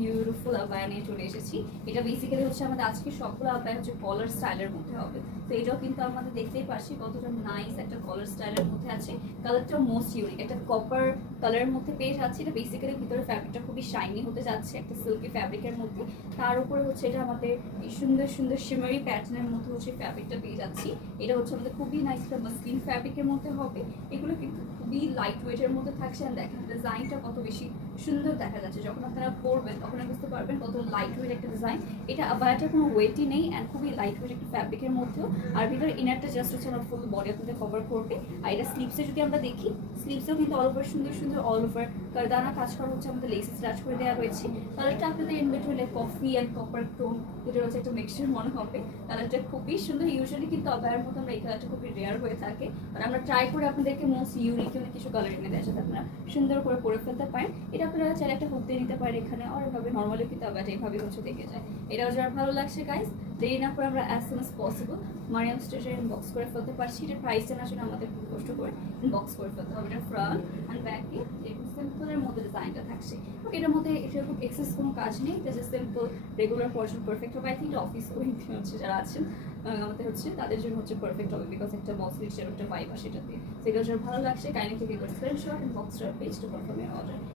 Beautiful abaya নিয়ে চলে এসেছি। এটা বেসিক্যালি হচ্ছে আমাদের আজকে সবগুলো আবায়া হচ্ছে কলার স্টাইলের মধ্যে হবে। তো এটাও কিন্তু আমাদের দেখতেই পাচ্ছি কতটা নাইস একটা কলার স্টাইলের মধ্যে আছে। কালারটা মোস্ট ইউনিক, একটা কপার কালারের মধ্যে পেয়ে যাচ্ছি। এটা বেসিক্যালি ভিতরে ফ্যাব্রিকটা খুবই শাইনি হতে যাচ্ছে, একটা সিল্কি ফ্যাব্রিকের মধ্যে। তার উপরে হচ্ছে এটা আমাদের এই সুন্দর সুন্দর শিমারি প্যাটার্নের মধ্যে হচ্ছে ফ্যাব্রিকটা পেয়ে যাচ্ছি। এটা হচ্ছে আমাদের খুবই নাইস একটা মাসলিন ফ্যাব্রিকের মধ্যে হবে। এগুলো কিন্তু খুবই লাইট ওয়েটের মধ্যে থাকছে। আর দেখেন ডিজাইনটা কত বেশি সুন্দর দেখা যাচ্ছে। যখন আপনারা পরবেন তখন বুঝতে পারবেন কত লাইট ওয়েট একটা ডিজাইন। এটা আবায়াটার কোনো ওয়েটই নেই অ্যান্ড খুবই লাইট ওয়েট একটা ফ্যাব্রিকের মধ্যেও। আর ভিতরে ইনারটা জাস্ট হচ্ছে আমার ফুল বডি আপনাদের কভার করবে। আর এটা স্লিভসে যদি আমরা দেখি, স্লিভসেও কিন্তু অল ওভার সুন্দর সুন্দর অল ওভার কারদানা কাজ করা হচ্ছে, আমাদের লেসেস টাচ করে দেওয়া রয়েছে। কালারটা আপনাদের in between coffee and copper tone, এটা হচ্ছে একটা মিক্সচার মনে হবে। কালারটা খুবই সুন্দর। ইউজুয়ালি কিন্তু আবায়ার মধ্যে আমরা এই কালারটা খুবই রেয়ার হয়ে থাকে, আর আমরা ট্রাই করে আপনাদেরকে মোস্ট ইউনিক অনেক কিছু কালার এনে দেয় যাতে আপনারা সুন্দর করে পরে ফেলতে পারেন। এটা আপনারা চাইলে একটা হুক দিয়ে নিতে পারেন এখানে, আর এভাবে নর্মালি কিন্তু আবায়াটা এইভাবে হচ্ছে দেখে যায়। এটাও যারা ভালো লাগছে গাইস, দেরি না করে আমরা as soon as possible Mariam স্টেজে ইনবক্স করে ফেলতে পারছি। এটার প্রাইস জানার জন্য আমাদের কষ্ট করে ইনবক্স করে ফেলতে হবে। এটা ফ্রন্ট অ্যান্ড ব্যাকে এরকম সিম্পলের মধ্যে ডিজাইনটা থাকছে। ওকে, এটার মধ্যে এরকম এক্সেস কোনো কাজ নেই, এটা জাস্ট সিম্পল রেগুলার পড়াশোনা পারফেক্ট হবে। আই থিঙ্ক অফিস ওরিয়েন্টেড হচ্ছে যারা আছেন আমাদের হচ্ছে তাদের জন্য হচ্ছে পারফেক্ট হবে, বিকজ একটা মসলিন সেরকম একটা ভাইব আসে এটাতে। সেগুলো যারা ভালো লাগছে কাইন্ডলি ক্লিক করে screenshot inbox page to confirm order.